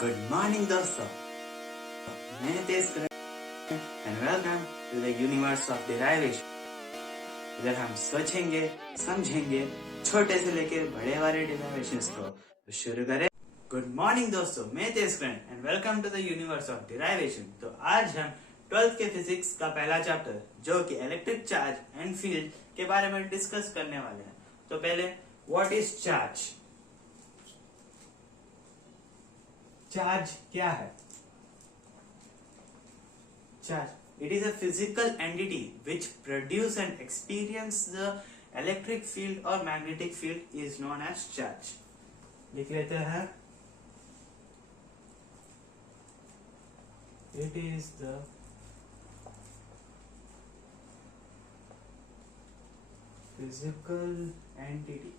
Good morning दोस्तों, मैं Tej and welcome to the universe of derivation. इधर हम सोचेंगे, समझेंगे छोटे से लेकर बड़े वाले डिराइवेशंस को। तो शुरू करें। गुड मॉर्निंग दोस्तों, मैं Tej and welcome to the universe of derivation. तो आज हम 12th के फिजिक्स का पहला चैप्टर जो कि इलेक्ट्रिक चार्ज एंड फील्ड के बारे में डिस्कस करने वाले हैं। तो पहले व्हाट इज चार्ज? चार्ज क्या है? Charge. It is a physical entity which produce and experience the electric field or magnetic field is known as charge. लिख लेते हैं. It is the physical entity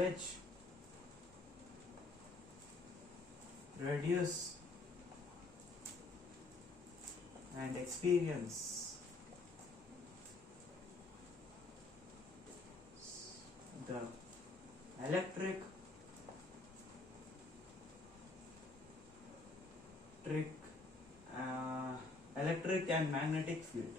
which produce and experience the electric and magnetic field.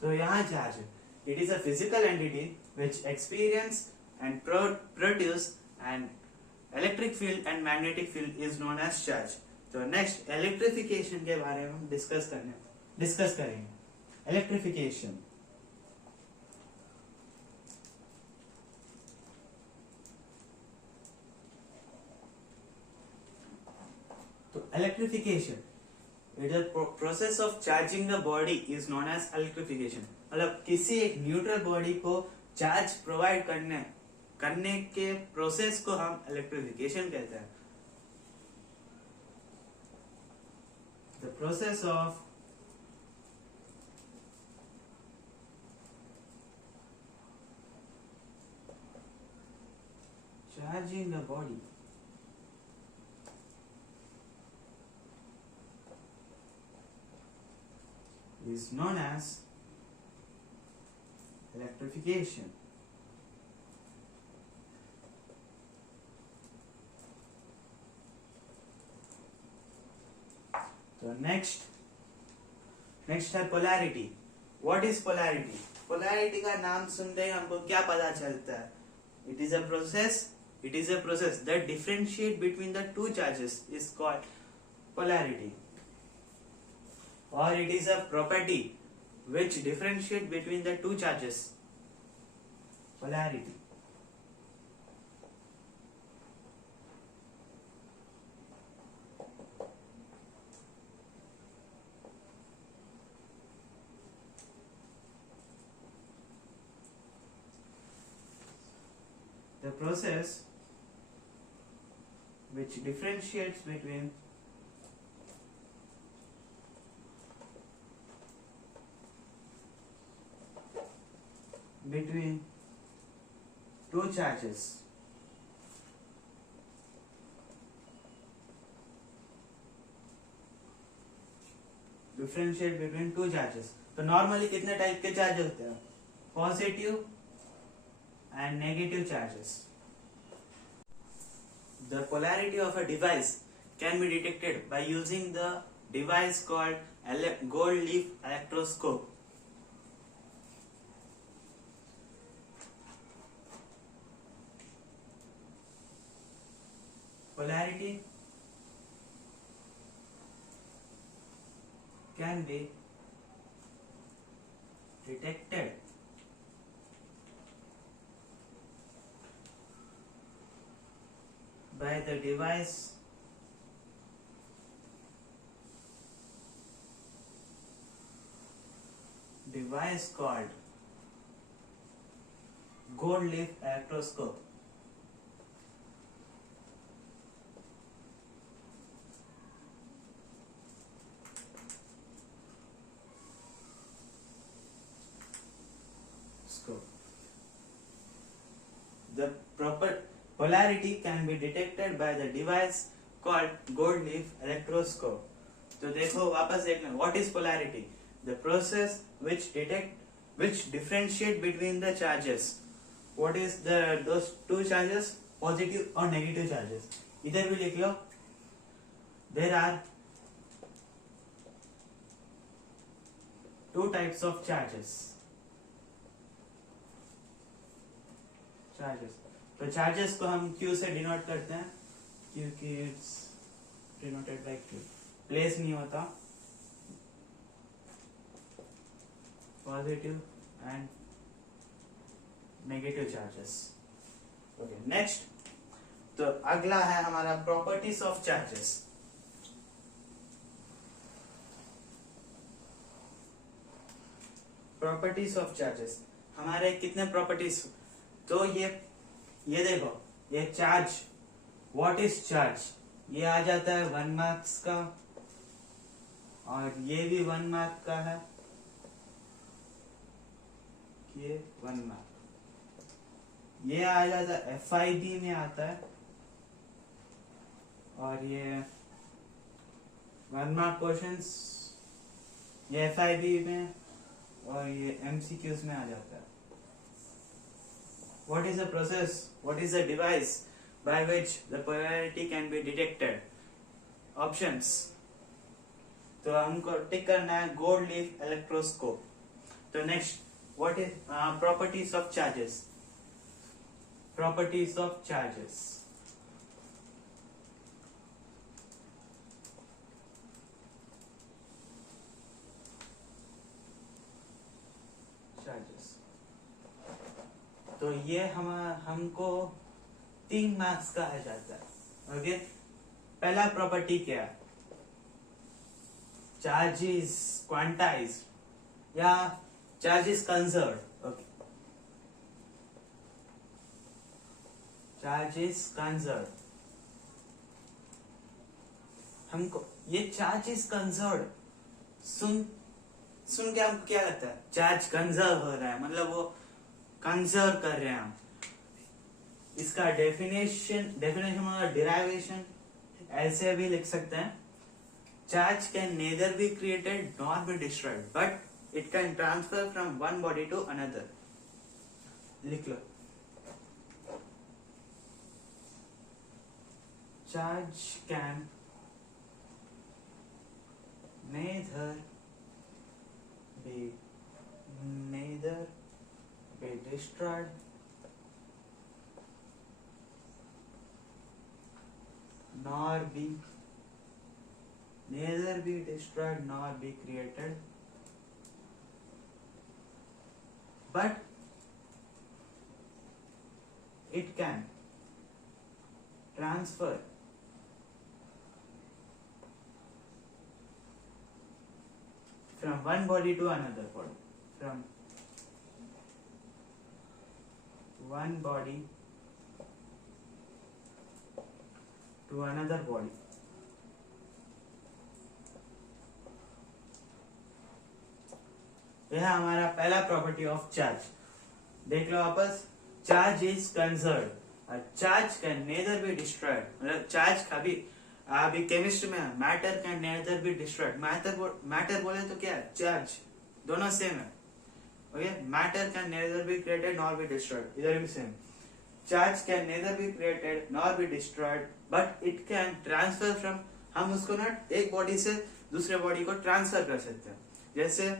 तो यहाँ charge है. It is a physical entity which experience and produce an electric field and magnetic field is known as charge. तो next electrification के बारे में हम discuss करेंगे. Electrification. तो electrification, it is a process of charging the body is known as electrification. मतलब किसी एक न्यूट्रल बॉडी को चार्ज प्रोवाइड करने के प्रोसेस को हम इलेक्ट्रिफिकेशन कहते हैं. The process of charging the body is known as electrification. So next है polarity. What is polarity? Polarity का नाम सुनते ही हमको क्या पता चलता है? It is a process that differentiate between the two charges is called polarity. Or it is a property which differentiate between the two charges. Polarity. The process which differentiates between two charges. Differentiate between two charges. तो normally कितने type के charge होते हैं? Positive and negative charges. The polarity of a device can be detected by using the device called gold leaf electroscope. Polarity can be detected by the device called gold leaf electroscope. The proper polarity can be detected by the device called gold leaf electroscope. तो देखो वापस देखना, what is polarity? the process which differentiate between the charges. What is those two charges, positive or negative charges? इधर भी लिख लो. There are two types of charges. तो charges को हम Q से डिनोट करते हैं, क्योंकि it's denoted by Q. Place नहीं होता. Positive and negative charges. Okay, next. तो अगला है हमारा properties of charges. Properties of charges हमारे कितने प्रॉपर्टीज. तो ये देखो, ये चार्ज, व्हाट इज चार्ज, ये आ जाता है 1 मार्क्स का, और ये भी 1 मार्क का है, ये 1 मार्क. ये आ जाता है FIB में आता है, और ये 1 मार्क क्वेश्चंस ये FIB में, और ये MCQs में आ जाता है. What is the process? What is the device by which the polarity can be detected? Options. तो हमको टिक करना है गोल्ड लीफ इलेक्ट्रोस्कोप. तो next, what is properties of charges? Properties of charges. तो ये हमको 3 मार्क्स का आ जाता है. ओके, पहला प्रॉपर्टी क्या है? चार्ज इज क्वांटाइज्ड या charge is conserved. Okay, charge is conserved. हमको ये चार्ज इज कंजर्व्ड सुन के हमको क्या लगता है? चार्ज कंजर्व हो रहा है, मतलब वो कंजर्व कर रहे हैं हम. इसका डेफिनेशन और डिराइवेशन ऐसे भी लिख सकते हैं. Charge can neither be created nor be destroyed, but it can transfer from one body to another. लिख लो, charge can neither be destroyed nor be created, but it can transfer from one body to another body, from one body to another body. यह हमारा पहला property of charge. देख लो वापस, charge is conserved, charge can neither be destroyed. मतलब charge का भी अभी chemistry में matter can neither be destroyed. Matter बोले तो क्या है? चार्ज. दोनों सेम है. Okay, matter can neither be created nor be destroyed. इधर भी same. Charge can neither be created nor be destroyed, but it can transfer from. हम उसको ना एक बॉडी से दूसरे बॉडी को ट्रांसफर कर सकते हैं. जैसे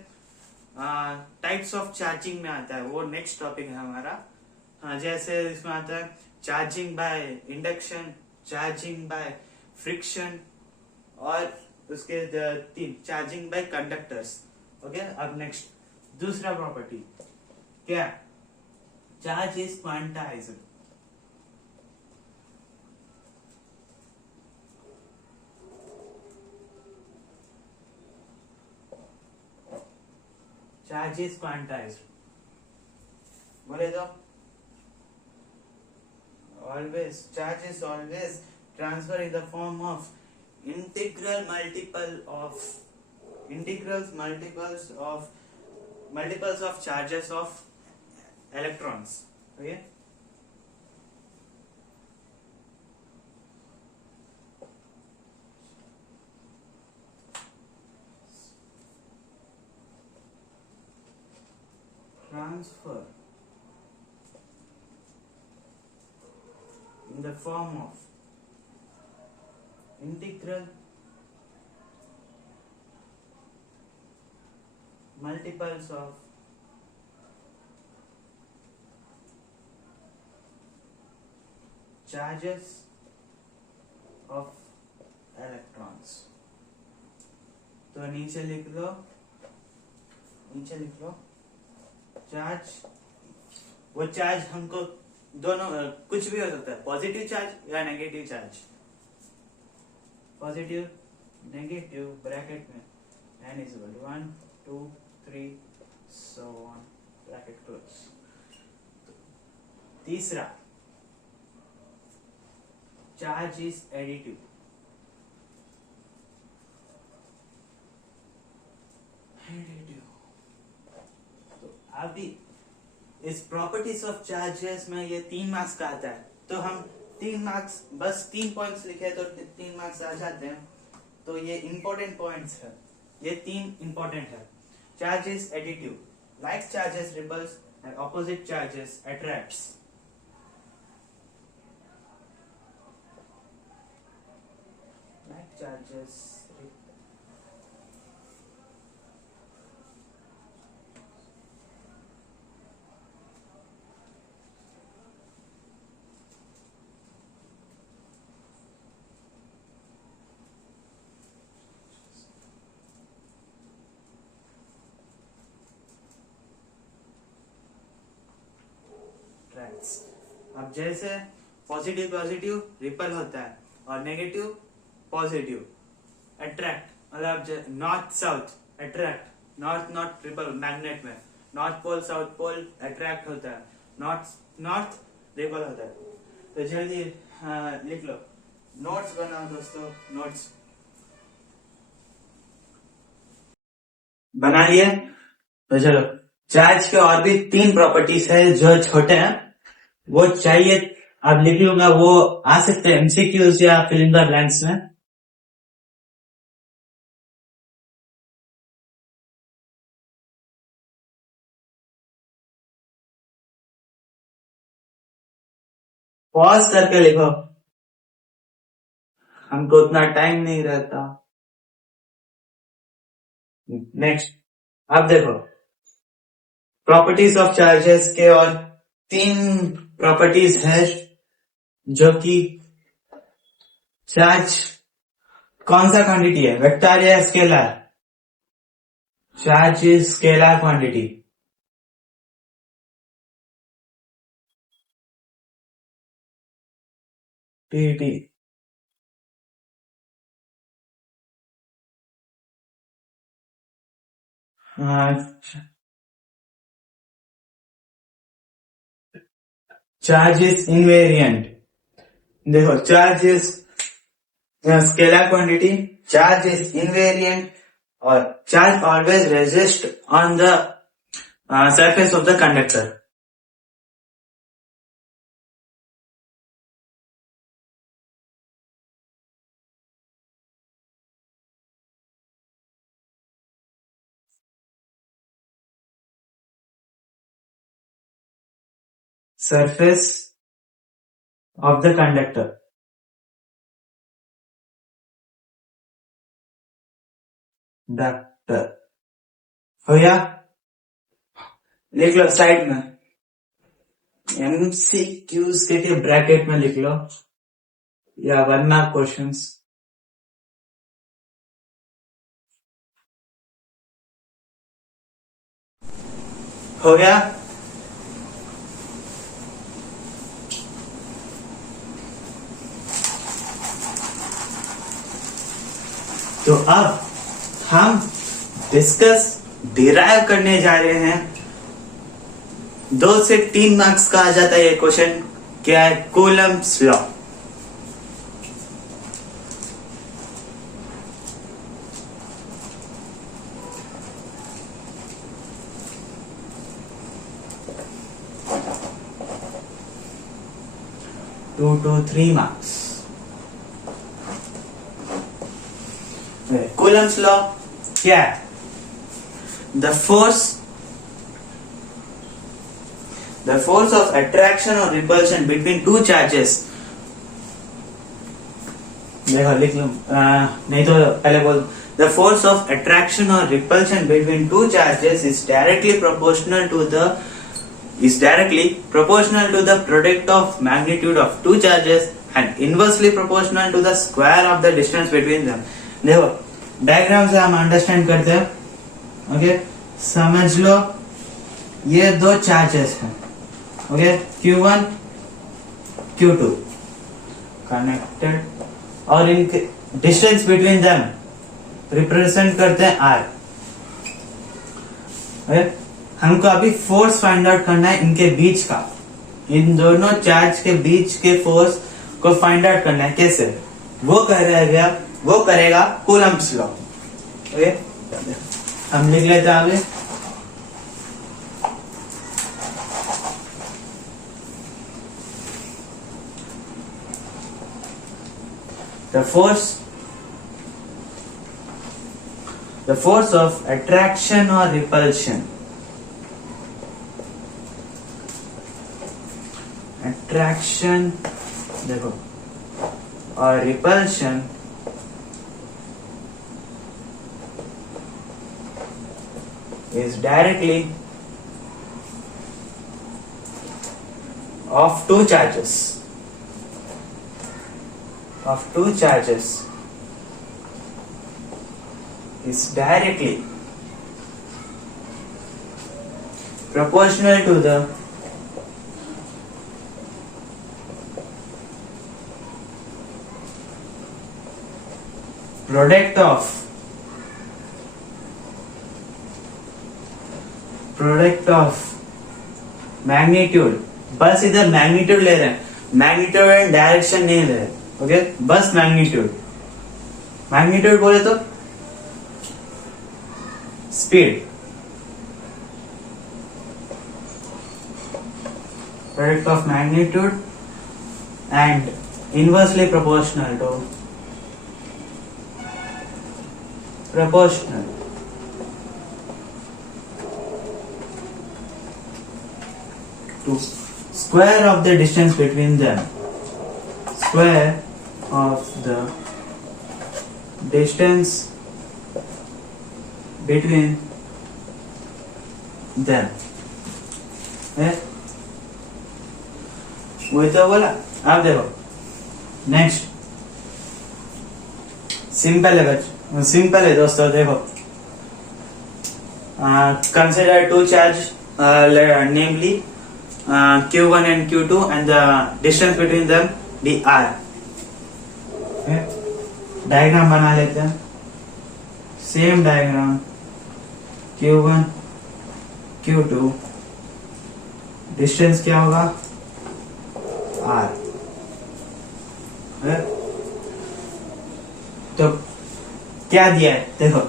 टाइप्स ऑफ चार्जिंग में आता है, वो नेक्स्ट टॉपिक है हमारा. जैसे इसमें आता है charging by induction, charging by friction, और उसके 3 चार्जिंग बाय कंडक्टर्स. ओके, अब नेक्स्ट दूसरा प्रॉपर्टी क्या? Charge is quantized. Charge is quantized बोले तो always, charge is always transfer in the form of multiples of charges of electrons. Okay, transfer in the form of integral multiples of charges of electrons. तो नीचे लिख लो charge, वो charge हमको दोनों कुछ भी हो सकता है, पॉजिटिव चार्ज या negative charge, positive negative bracket में n is equal to 1 2 3 so on bracket close. तीसरा, चार्ज इज एडिटिव। तो अभी इस प्रॉपर्टीज ऑफ चार्जेस में ये 3 मार्क्स का आता है, तो हम 3 मार्क्स बस 3 पॉइंट्स लिखे तो 3 मार्क्स आ जाते हैं। तो ये इंपॉर्टेंट पॉइंट्स है, ये 3 इंपॉर्टेंट है। Charge is additive, like charges repels and opposite charges attracts. Like charges attracts। अब जैसे पॉजिटिव पॉजिटिव रिपल होता है और नेगेटिव पॉजिटिव अट्रैक्ट, मतलब north south attract, north north repel magnet में north pole south pole attract होता है, north north ripple होता है। तो जल्दी लिख लो, नोट्स बनाओ दोस्तों, नोट्स बना लिए। तो चलो, चार्ज के और भी 3 प्रॉपर्टीज है जो छोटे हैं, वो चाहिए अब लिख लूंगा, वो आ सकते हैं एमसीक्यूज या फिल इन द ब्लैंक्स में। पॉज करके लिखो, हमको उतना टाइम नहीं रहता। नेक्स्ट, अब देखो प्रॉपर्टीज ऑफ चार्जेस के और 3 प्रॉपर्टीज है जो कि चार्ज कौन सा क्वांटिटी है, वेक्टर या scalar. Charge is scalar quantity. टी चार्ज इज इनवेरिएंट। देखो, charge is scalar quantity, charge is invariant और charge always resist on the surface of the conductor. Surface of the conductor, डक्टर हो गया। लिख लो साइड में, एमसीक्यूज के ब्रैकेट में लिख लो या 1 मार्क क्वेश्चंस। हो गया। तो अब हम डिस्कस डिराइव करने जा रहे हैं। 2 से 3 मार्क्स का आ जाता है ये क्वेश्चन, क्या है, Coulomb's law. Two to 3 marks। Coulomb's law क्या है? The force the force of attraction or repulsion between two charges. देखो लिख लो, नहीं तो पहले बोल. The force of attraction or repulsion between two charges is directly proportional to the product of magnitude of two charges and inversely proportional to the square of the distance between them. देखो diagram से हम understand करते हैं. Okay, समझ लो ये दो charges हैं. Okay, Q1 Q2 connected और इनके डिस्टेंस बिटवीन देम रिप्रेजेंट करते हैं R. हमको अभी फोर्स फाइंड आउट करना है इनके बीच का. इन दोनों चार्ज के बीच के फोर्स को फाइंड आउट करना है. कैसे? वो करेगा कूलम्ब्स लॉ. ओके, हम लिख लेते हैं आगे. The force of attraction or repulsion. Attraction देखो और repulsion is directly of two charges. Is directly proportional to the product of magnitude. बस इधर मैग्नीट्यूड ले रहे हैं, मैग्नीट्यूड एंड डायरेक्शन नहीं ले रहे. ओके, बस मैग्नीट्यूड बोले तो speed. Product of magnitude and inversely proportional to square of the distance between them. Square of the distance between them. वही तो बोला. आप देखो नेक्स्ट सिंपल है दोस्तों. देखो consider two charge namely Q1 and Q2 and the distance between them dr. Diagram बना लेते हैं. Same diagram Q1 Q2 distance क्या होगा R. तो क्या दिया है देखो.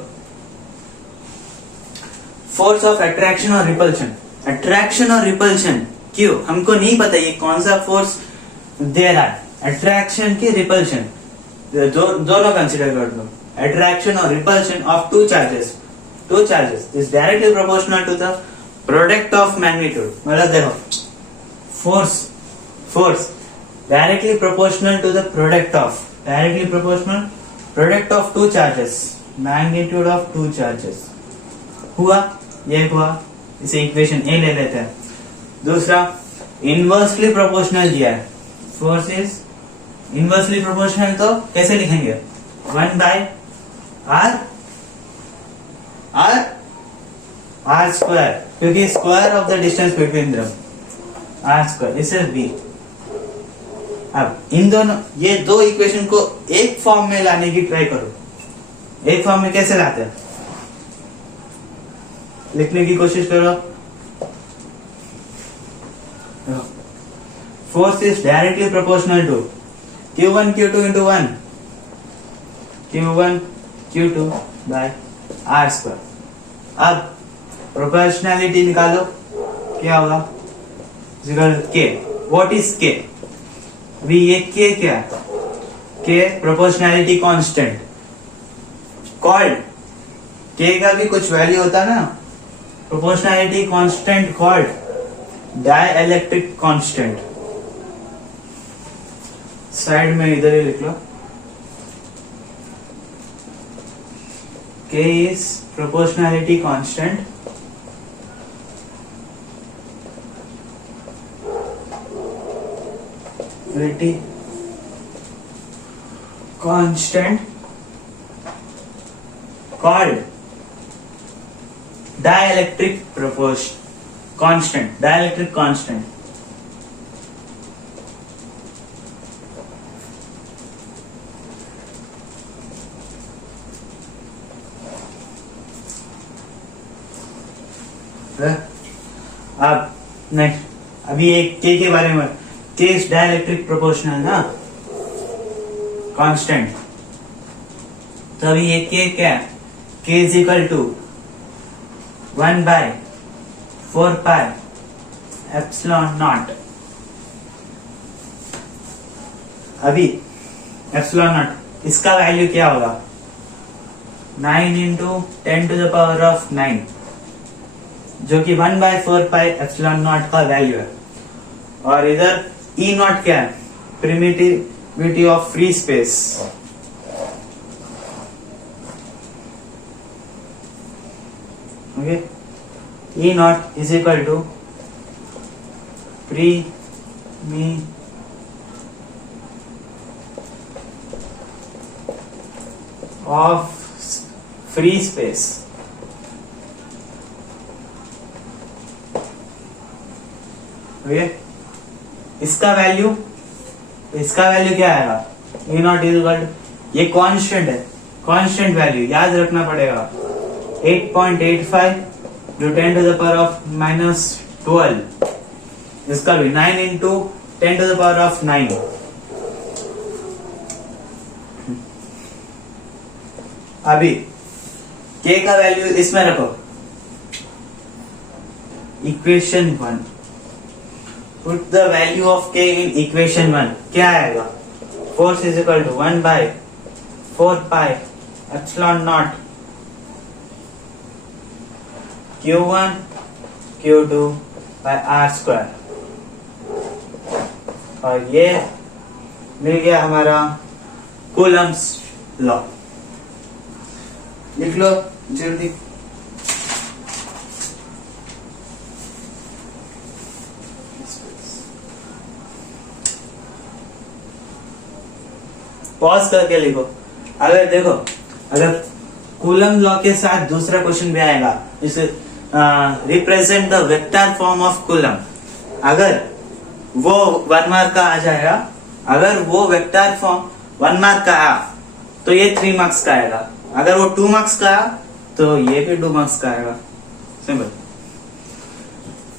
फोर्स ऑफ अट्रैक्शन और रिपल्शन. क्यों हमको नहीं पता ये कौन सा फोर्स दे रहा है. अट्रैक्शन की रिपल्शन दोनों कंसिडर कर दो. अट्रैक्शन और repulsion of two charges is directly proportional to the product of magnitude. मतलब देखो force directly proportional to the product of two charges, magnitude of two charges. हुआ. इसे इक्वेशन ए ले लेते हैं. दूसरा इनवर्सली प्रोपोर्शनल दिया है. फोर्स इज इनवर्सली प्रोपोर्शनल तो कैसे लिखेंगे? 1/r स्क्वायर, क्योंकि square of the distance between them r square. इसे b. अब इन दोनों ये दो इक्वेशन को एक फॉर्म में लाने की ट्राई करो. एक फॉर्म में कैसे लाते हैं लिखने की कोशिश करो. Force is directly proportional to Q1 Q2 into 1 Q1 Q2 by r square. अब प्रोपोर्शनैलिटी निकालो. क्या होगा? K. What is K? अभी ये K क्या? K proportionality constant called. K का भी कुछ वैल्यू होता है ना. Proportionality constant called dielectric constant, side में इधर ही लिख लो, K is proportionality constant constant called dielectric constant, dielectric constant. अब नेक्स्ट, अभी एक K के बारे में, K इज डाइलेक्ट्रिक प्रोपोर्शनल ना कांस्टेंट, तो अभी ये K क्या है, K is equal to 1/4 pi epsilon naught. अभी एप्सिलॉन नॉट इसका वैल्यू क्या होगा, 9 इंटू 10⁻⁹, जो कि 1/4 पाई एप्सिलॉन नॉट का वैल्यू है। और इधर E नॉट क्या है, permittivity of free space, okay, E naught is equal to of free space, okay. इसका वैल्यू क्या आएगा, E नॉट इज इक्वल, ये कांस्टेंट है, कांस्टेंट वैल्यू याद रखना पड़ेगा, 8.85 to 10⁻⁻12, इसका भी 9 इंटू 10⁻⁹। अभी K का वैल्यू इसमें रखो, equation 1, put the value of K in equation 1, क्या आएगा, force is equal to 1/4 pi epsilon naught Q1 Q2 by R², और ये मिल गया हमारा कूलम्स लॉ। लिख लो जल्दी, पॉज करके लिखो। अगर देखो, अगर कूलम लॉ के साथ दूसरा क्वेश्चन भी आएगा, इसे represent the vector form of coulomb, अगर वो 1 मार्क का आ जाएगा, अगर वो वेक्टर फॉर्म 1 मार्क का आया तो ये 3 मार्क्स का आएगा, अगर वो 2 मार्क्स का आया तो ये भी 2 मार्क्स का आएगा। सिंपल,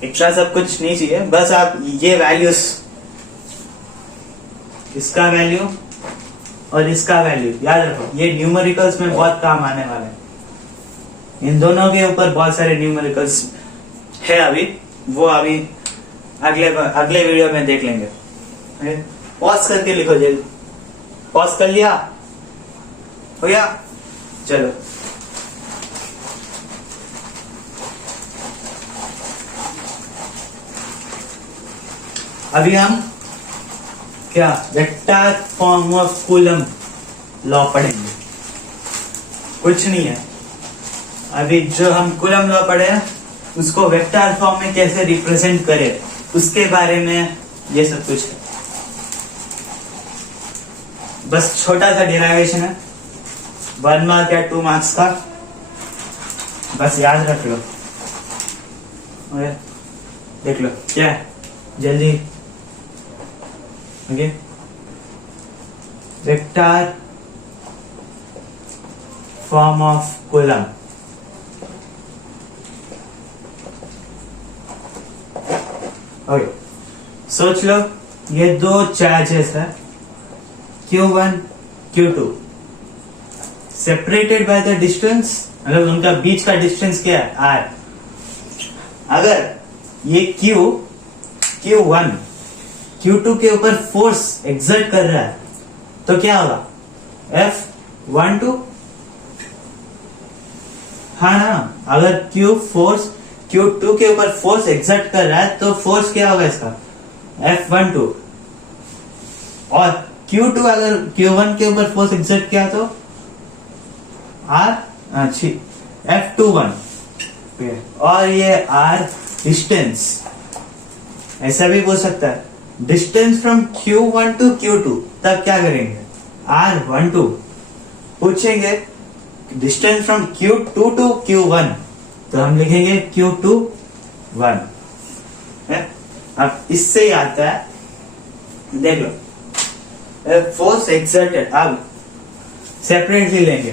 एक्स्ट्रा सब कुछ नहीं चाहिए, बस आप ये वैल्यूज, इसका वैल्यू और इसका वैल्यू याद रखो, ये न्यूमेरिकल्स में बहुत काम आने वाले हैं। इन दोनों के ऊपर बहुत सारे न्यूमेरिकल्स है, अभी वो अभी अगले वीडियो में देख लेंगे। पॉज करके लिखो जल्दी, पॉज कर लिया, हो गया, चलो। अभी हम क्या vector form of coulomb law पढ़ेंगे, कुछ नहीं है। अभी जो हम कूलम लॉ पढ़े हैं उसको वेक्टर फॉर्म में कैसे रिप्रेजेंट करें, उसके बारे में ये सब कुछ है। बस छोटा सा डेरिवेशन है, 1 मार्क या 2 मार्क्स का, बस याद रख लो। देख लो क्या है जल्दी, okay. Vector form of coulomb, okay. सोच लो ये दो चार्जेस है Q1 Q2 separated by the distance, मतलब उनका बीच का डिस्टेंस क्या है R। अगर ये Q1 Q2 के ऊपर फोर्स एक्सर्ट कर रहा है तो क्या होगा, F12, हाँ ना। अगर Q फोर्स Q2 के ऊपर फोर्स एक्सर्ट कर रहा है तो फोर्स क्या होगा इसका F12, और Q2 अगर Q1 के ऊपर फोर्स एक्सर्ट किया तो F21, और ये R डिस्टेंस, ऐसा भी बोल सकता है distance from Q1 to Q2, तब क्या करेंगे R12 पूछेंगे distance from Q2 to Q1, तो हम लिखेंगे Q21 है। अब इससे ही आता है, देख लो फोर्स एक्सर्टेड, अब सेपरेटली लेंगे।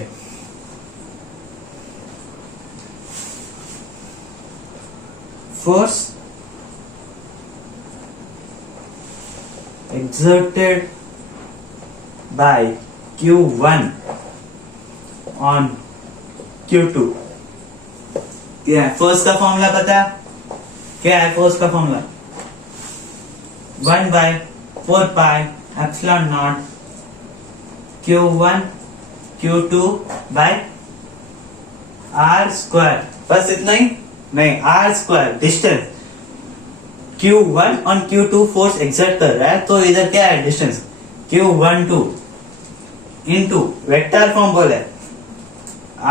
Force exerted by Q1 on Q2, क्या है फोर्स का फॉर्मूला पता है? क्या है फोर्स का formula? 1/4πε0 Q1 Q2 by R square, बस इतना ही नहीं, R स्क्वायर डिस्टेंस Q1 और Q2 फोर्स एक्सर्ट कर रहा है, तो इधर क्या है distance Q12 into vector form बोले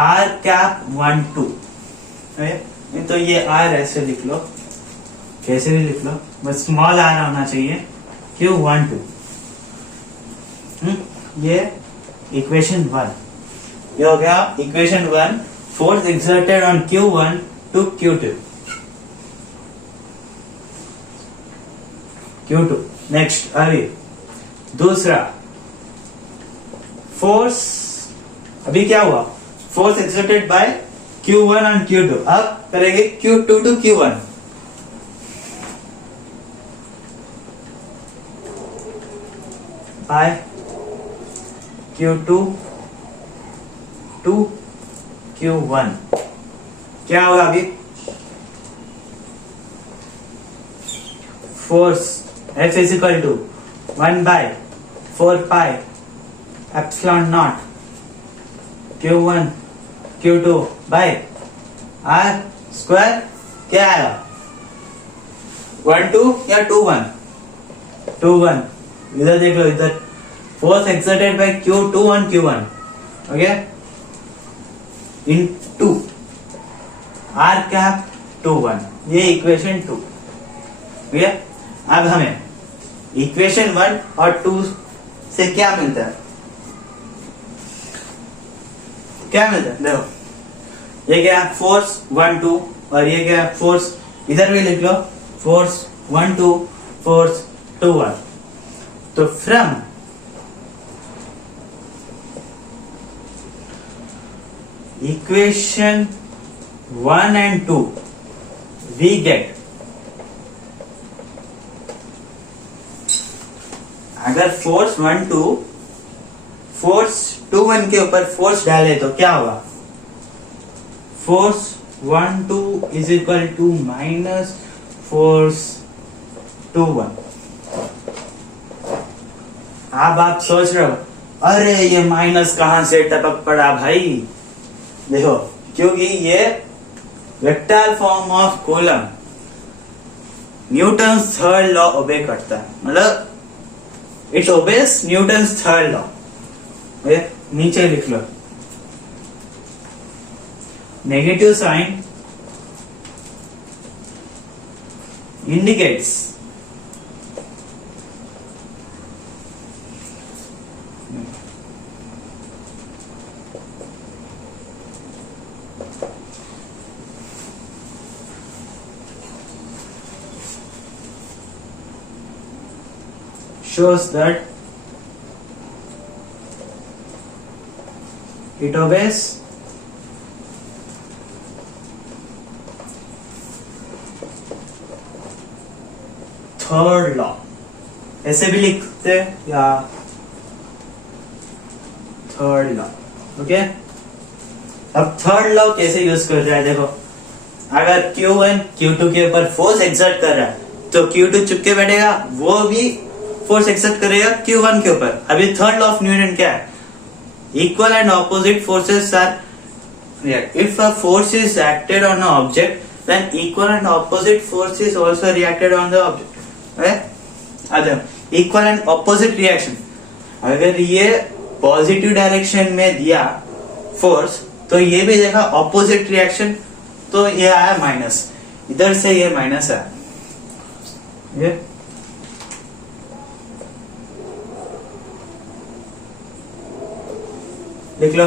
R12, तो ये R ऐसे लिख लो, कैसे भी लिख लो, बस स्मॉल r होना चाहिए Q12, ये इक्वेशन 1, ये हो गया equation 1, force exerted on Q1 to Q2। Next अभी दूसरा फोर्स, अभी क्या हुआ फोर्स एक्सर्टेड बाय Q1 और Q2, अब करेंगे Q2 to Q1, bye Q2 to Q1, क्या होगा अभी force F is equal to 1/4πε0 Q1 Q2 by R square, क्या आएगा 12 या 21, इधर देख लो, इधर force exerted by Q2 on Q1, okay, into R cap 21, ये इक्वेशन 2, ओके। अब हमें इक्वेशन 1 और 2 से क्या मिलता है, देखो ये क्या फोर्स 1 2, और ये क्या फोर्स, इधर भी लिख लो फोर्स 1 2 फोर्स 2 1, तो from equation 1 and 2 we get, अगर फोर्स 1 2 फोर्स 2 1 के ऊपर फोर्स डाले तो क्या होगा, force 1 2 is equal to minus force 2 1। अब आप सोच रहे हो अरे ये माइनस कहां से टपक पड़ा भाई, देखो क्योंकि ये vector form of Coulomb Newton's third law obey करता है, मतलब it obeys Newton's third law, नीचे लिख लो negative sign indicates shows that it obeys third law, ऐसे भी लिखते या थर्ड लॉ, ओके। अब थर्ड लॉ कैसे यूज कर रहा है, देखो अगर Q1 Q2 के ऊपर फोर्स एक्सर्ट कर रहा है तो Q2 चुपके बैठेगा, वो भी फोर्स एक्सर्ट करेगा Q1 के ऊपर। अभी थर्ड लॉ ऑफ न्यूटन क्या है, equal and opposite forces are, if a force is acted on a object then equal and opposite force is also reacted on the object. अगर equal and opposite reaction, अगर ये positive direction में दिया force तो ये भी देखा opposite reaction, तो ये आया माइनस, इधर से ये माइनस है, ये लिख लो।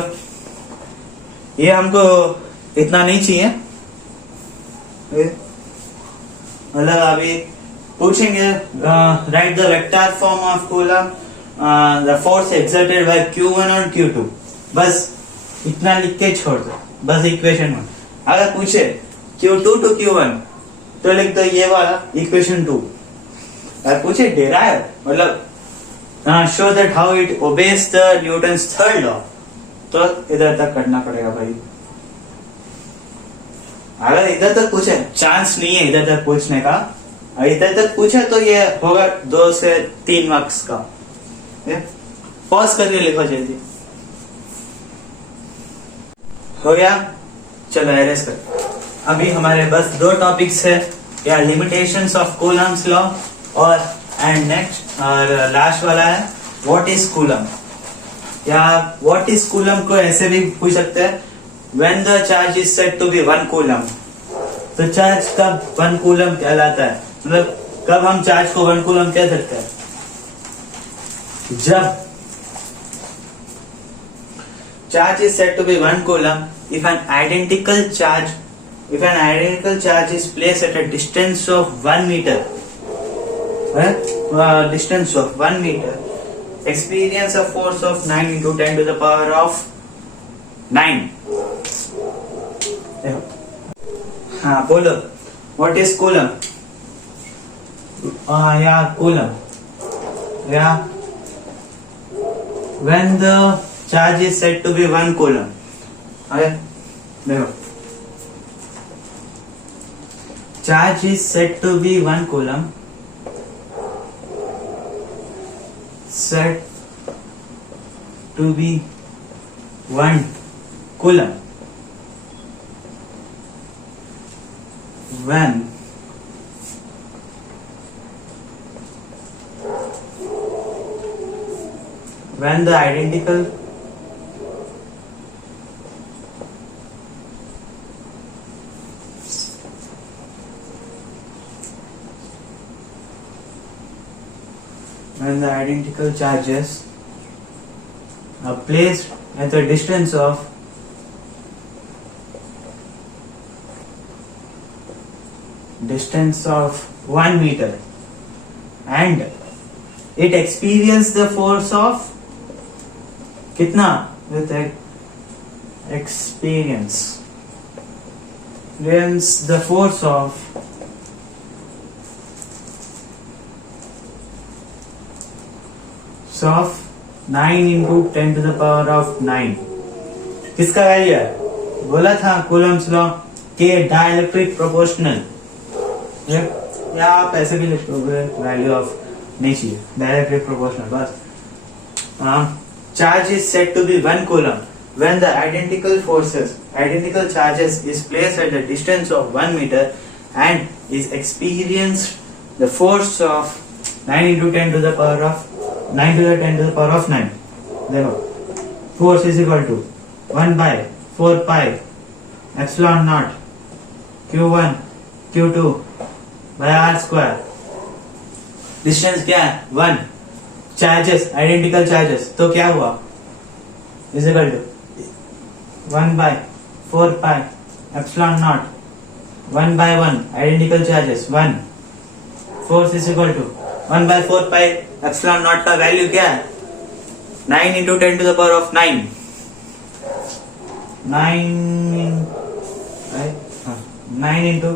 ये हमको इतना नहीं चाहिए, मतलब अभी पूछेंगे right the vector form of coulomb the force exerted by Q1 और Q2, बस इतना लिख के छोड़ दो, बस इक्वेशन में। अगर पूछे Q2 to Q1 तो लिख दो ये वाला इक्वेशन 2। अगर पूछे डेराइव मतलब show that how it obeys the Newton's third law, तो इधर तक करना पड़ेगा भाई। अगर इधर तक पूछे, चांस नहीं है इधर तक पूछने का, इधर तक पूछे तो ये होगा 2 से 3 मार्क्स का। पॉज करके लिखो जल्दी, हो गया? चलो एरेज कर। अभी हमारे बस 2 टॉपिक्स है, या लिमिटेशंस ऑफ कूलम्स लॉ और एंड नेक्स्ट और लास्ट वाला है व्हाट इज कूलम। या व्हाट इज कूलम को ऐसे भी पूछ सकते हैं, when the charge is said to be 1 coulomb, तो चार्ज कब 1 कूलम कहलाता है, मतलब कब हम चार्ज को 1 कूलम कह सकते हैं, जब charge is said to be 1 coulomb if an identical charge is placed at a distance of 1 meter, distance of 1 meter, experience a force of 9 into 10 to the power of 9. हाँ बोलो, what is coulomb? Yeah, coulomb. Yeah, when the charge is said to be 1 coulomb. देखो, charge is said to be 1 coulomb, said to be 1 coulomb when the identical charges are placed at a distance of distance of 1 meter and it experience the force of कितना with experience the force of of 9 into 10 to the power of 9। किसका value है? बोला था Coulomb's law के dielectric proportional, या आप ऐसे भी लिख दोगे, वैल्यू ऑफ नहीं चाहिए, डाइलेक्ट्रिक प्रोपोर्शनल बस। Charge is said to be 1 coulomb when the identical charges is placed at a distance of 1 meter and is experienced the force of 9 into 10 to the power of 9 to the 10 to the power of 9। देखो, force is equal to 1 by 4 pi epsilon naught Q1 Q2 by R square। Distance क्या है? 1। Charges identical charges, तो क्या हुआ? Is equal to 1 by 4 pi epsilon naught 1 by 1 identical charges 1। Force is equal to 1 by 4 pi epsilon naught का वैल्यू क्या है? 9 into 10 to the power of 9। 9 into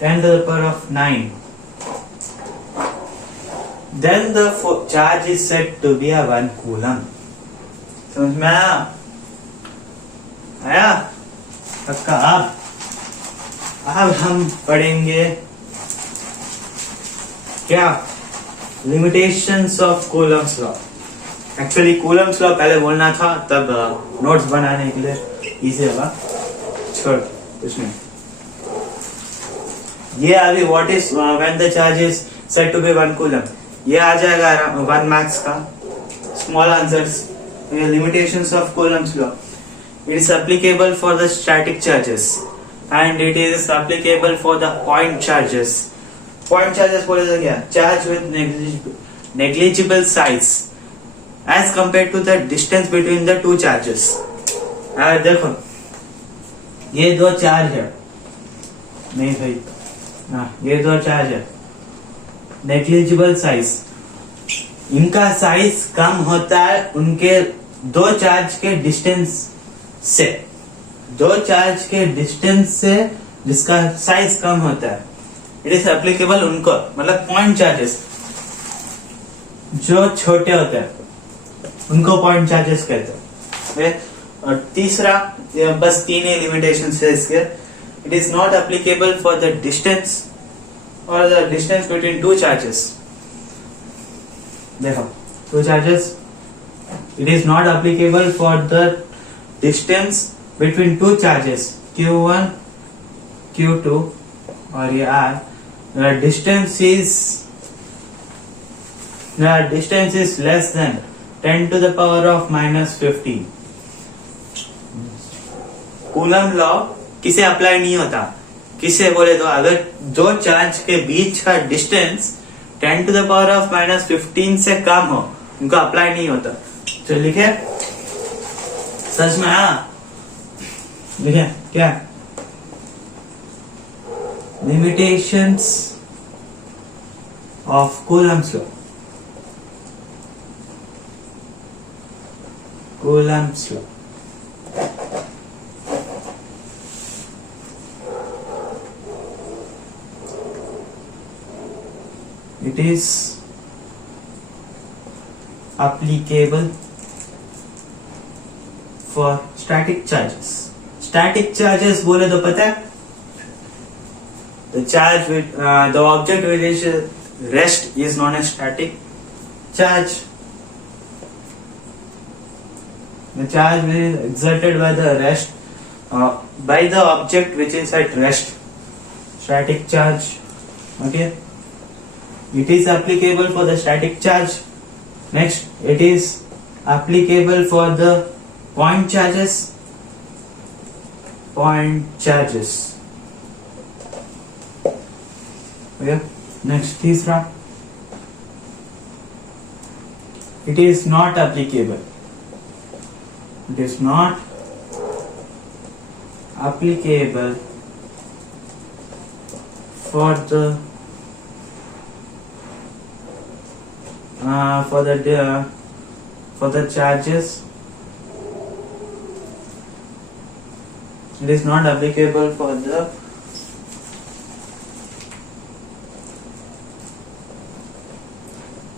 10 to the power of 9। Then the charge is said to be a 1 coulomb। समझ में आया? पक्का। अब हम पढ़ेंगे क्या? Limitations of Coulomb's law. Actually Coulomb's law पहले बोलना था, तब नोट्स बनाने के लिए इजी होगा। छोड़ कुछ नहीं। ये अभी what is when the charge is said to be 1 coulomb, ये आ जाएगा 1 मैक्स का small answers. Limitations of Coulomb's law. It is applicable for the static charges and it is applicable for the point charges. Point charges बोले तो क्या? Charge with negligible size as compared to the distance between the two charges. देखो ये दो charge है, नहीं भाई, हाँ ये दो चार्ज है, नेग्लिजिबल साइज, इनका साइज कम होता है उनके दो चार्ज के डिस्टेंस से, दो चार्ज के डिस्टेंस से जिसका साइज कम होता है. इट इज एप्लीकेबल उनको, मतलब पॉइंट चार्जेस जो छोटे होते हैं उनको पॉइंट चार्जेस कहते हैं. और तीसरा, बस 3 ही लिमिटेशन है इसके. It is not applicable for the distance और the distance between two charges. देखो two charges, it is not applicable for the distance between two charges q1 q2 और ये r. the distance is less than 10 to the power of minus 15. Coulomb law किसे apply नहीं होता, किसे बोले तो अगर दो चार्ज के बीच का distance 10 to the power of minus 15 से कम हो, उनको अप्लाई नहीं होता. तो लिखे सच में, हाँ लिखे क्या, limitations of Coulomb's law. Coulomb's law it is applicable for static charges. Static charges बोले तो पता है, the charge with the object with which rest is known as static charge. The charge is exerted by the rest by the object which is at rest. Static charge. Okay. It is applicable for the static charge. Next, it is applicable for the point charges. Point charges. Okay. Next, तीसरा, it is not applicable. It is not applicable for the charges. It is not applicable for the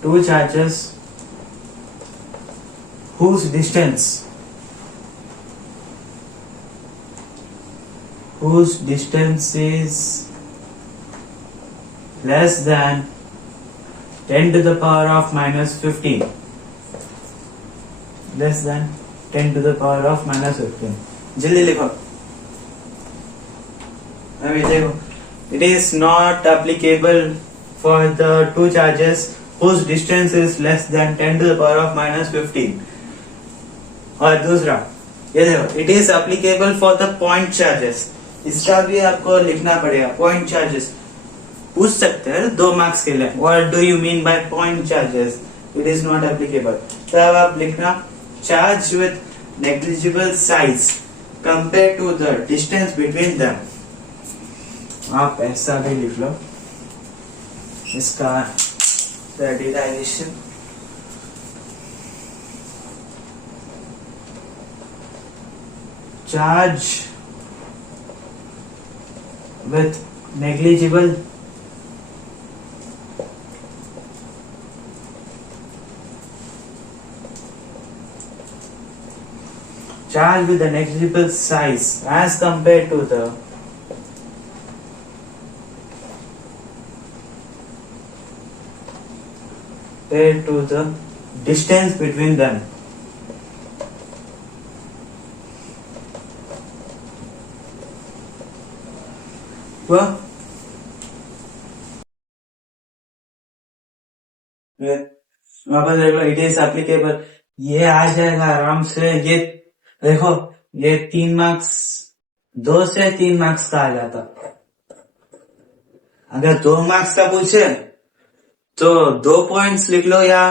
two charges whose distance is less than 10 to the power of minus 15. Less than 10 to the power of minus 15. जल्दी लिखो. अभी देखो, it is not applicable for the two charges whose distance is less than 10 to the power of minus 15. और दूसरा, ये देखो, it is applicable for the point charges. इसका भी आपको लिखना पड़ेगा. point charges पूछ सकते हैं 2 मार्क्स के लिए. What do you mean by point charges? It is not applicable. तब आप लिखना charge with negligible size compared to the distance between them. आप ऐसा भी लिख लो इसका derivation. Charge with negligible size as compared to the distance between them. Well, वापस देख लो, इट इज एप्लीकेबल, ये आ जाएगा आराम से। ये देखो, ये 3 मार्क्स, 2 से 3 मार्क्स का आ जाता। अगर 2 मार्क्स का पूछे तो 2 पॉइंट्स लिख लो या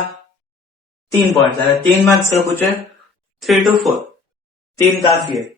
3 पॉइंट्स। अगर 3 मार्क्स का पूछे 3 to 4, 3 काफी है।